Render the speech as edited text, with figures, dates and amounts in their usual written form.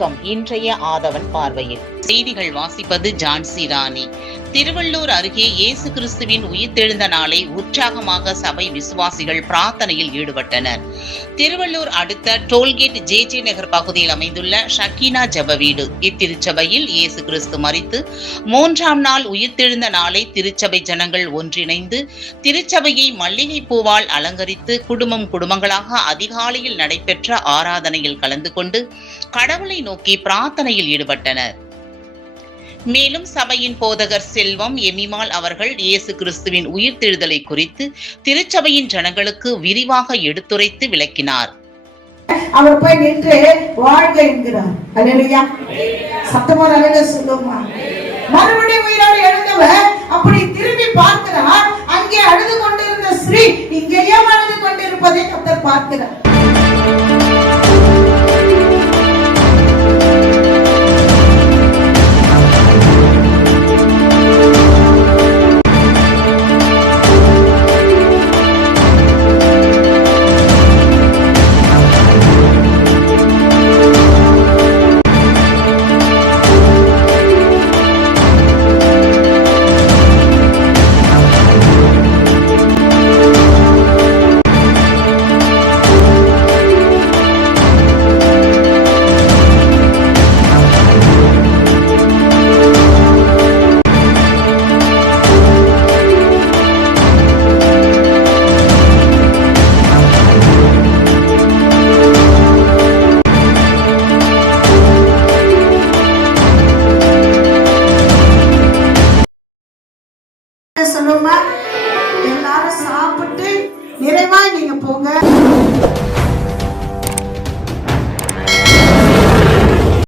வணக்கம். இன்றைய ஆதவன் பார்வையில் செய்திகள் வாசிப்பது ஜான்சி ராணி. திருவள்ளூர் அருகே இயேசு கிறிஸ்துவின் உயிர்த்தெழுந்த நாளை உற்சாகமாக சபை விசுவாசிகள் பிரார்த்தனையில் ஈடுபட்டனர். திருவள்ளூர் அடுத்த டோல்கேட் ஜே நகர் பகுதியில் அமைந்துள்ள ஷக்கீனா ஜெப வீடு. இத்திருச்சபையில் இயேசு கிறிஸ்து மரித்து 3ஆம் நாள் உயிர்த்தெழுந்த நாளை திருச்சபை ஜனங்கள் ஒன்றிணைந்து திருச்சபையை மல்லிகை பூவால் அலங்கரித்து குடும்பங்களாக அதிகாலையில் நடைபெற்ற ஆராதனையில் கலந்து கொண்டு கடவுளை நோக்கி பிரார்த்தனையில் ஈடுபட்டனர். மேலும் சபையின் போதகர் செல்வம் எமிமால் அவர்கள் இயேசு கிறிஸ்துவின் உயிர்த்தெழுதலை குறித்து திருச்சபையின் ஜனங்களுக்கு விரிவாக எடுத்துரைத்து விளக்கினார். அவர் போய் நின்று வாழ்க என்கிறார். அல்லேலூயா. சத்தமா அல்லேலூயா சொல்லுமா. மறுபடியும் உயிரோடு எழுந்தவர் அப்படி திரும்பி பார்க்கிறார். அங்கே அழுது கொண்டிருந்த ஸ்ரீ இங்கேயே அழுது கொண்டிருப்பதை கர்த்தர் பார்க்கிறார். சொல்லுமா, எல்லாரும் சாப்பிட்டு